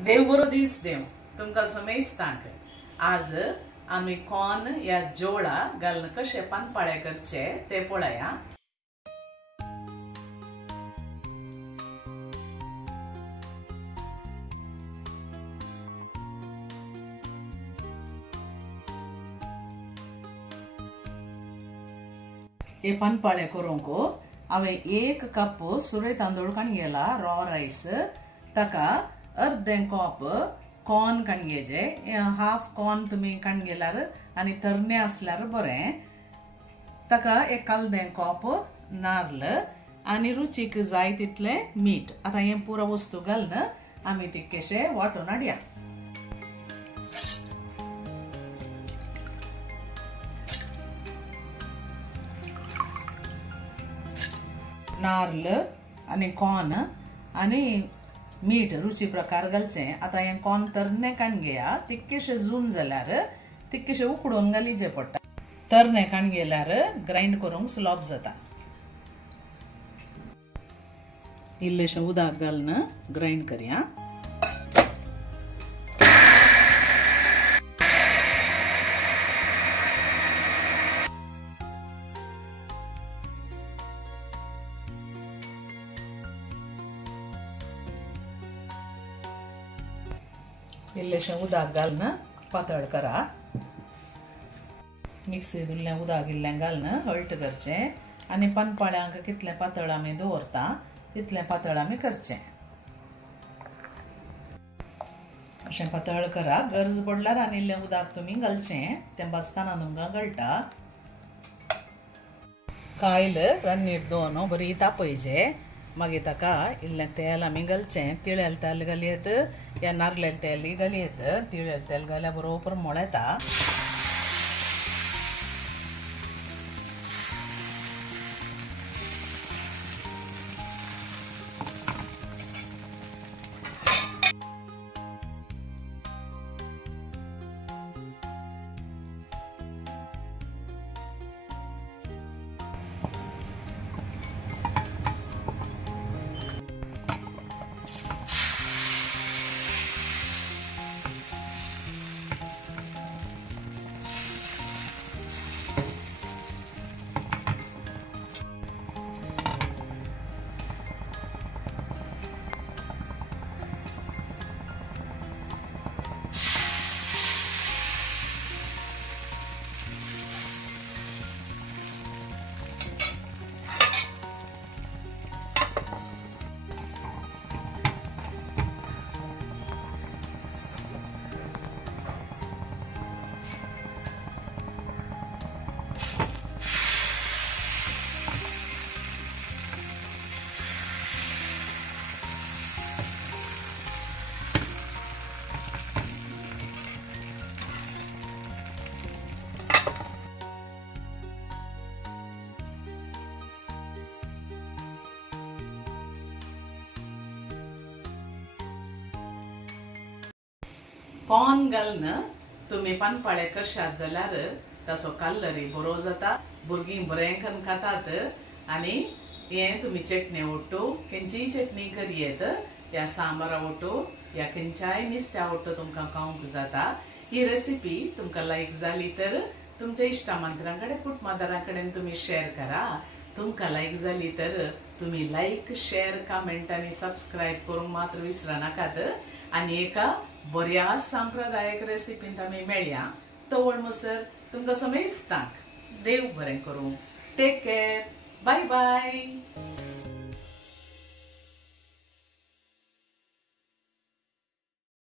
देव बरो दीस देव तुमकां समेस्तांक आज आमी कॉर्न या जोळा घालून कशे पानपाळे करचे ते पळया। हे पानपाळे करूंक हांवें 1 कप सुरे तांदूळ काणयेला रॉ रायस, ताका अर्धे कप कॉर्न काणयेचे, हाफ कॉर्न तुमी काणयेल्यार आनी तरणे आसल्यार बरें, ताका 1 कप नाल्ल आनी रुचीक जाय तितले मीठ। आता हे पुरो वस्तू घालून आमी तितकेशे वांटून हाडया। नाल्ल आनी कॉर्न आनी मीठ रुची प्रकार घालचे। आता हे कॉर्न तरणे काणगेया, तितकेशे जून जाल्यार तितकेशे उकडून घालीचे पडटा। तरणे काणगेल्यार ग्राइंड करूंक स्लॉप जाता। इल्लेशें उदक घालून ग्राइंड करया। इल्लेशें उदक घालून पातळ करा। मिक्सींत इल्लें उदक इल्लें घालून हळट करचें आनी पानपाळ्यांक कितलें पातळ आमी दवरता तितलें पातळ आमी करचें। अशें पातळ करा। गरज पडल्यार आनी इल्लें उदक तुमी घालचें, तें बसतना तुमकां गळटा। कायल रन्नीर दवरून बरी तापयचे, मागीर ताका इल्लें तेल आमी घालचें। तिळेलें तेल घालयत या नारळेलें तेल घालयत। तिळेलें तेल घाल्या बरोबर मोळेता। कॉर्न घालून तुमी पानपाळे करशात जाल्यार ताचो कलरय बरो जाता, भुरगीं बरें करून खातात। आनी हें तुमी चटणी ओट्टू खंयचीय चटणी करयेत, या सांबारा ओट्टू या खंयच्याय नुस्त्या ओट्टू तुमकां खावंक जाता। ही रेसिपी तुमकां लायक जाली तर तुमच्या इश्टामंत्रां कडेन कुटुंबदारां कडेन तुमी शेअर करा। तुमकां लायक जाली तर तुमी लायक, शेअर, कमेंट आनी सबस्क्रायब करूंक मात्र विसरा नाकात। आनी एका बऱ्या सांप्रदायिक रेसिपींत आमी मेळया। तवळ मसर तुमकां समेस्तांक देव बरें करूं। Take care, bye bye.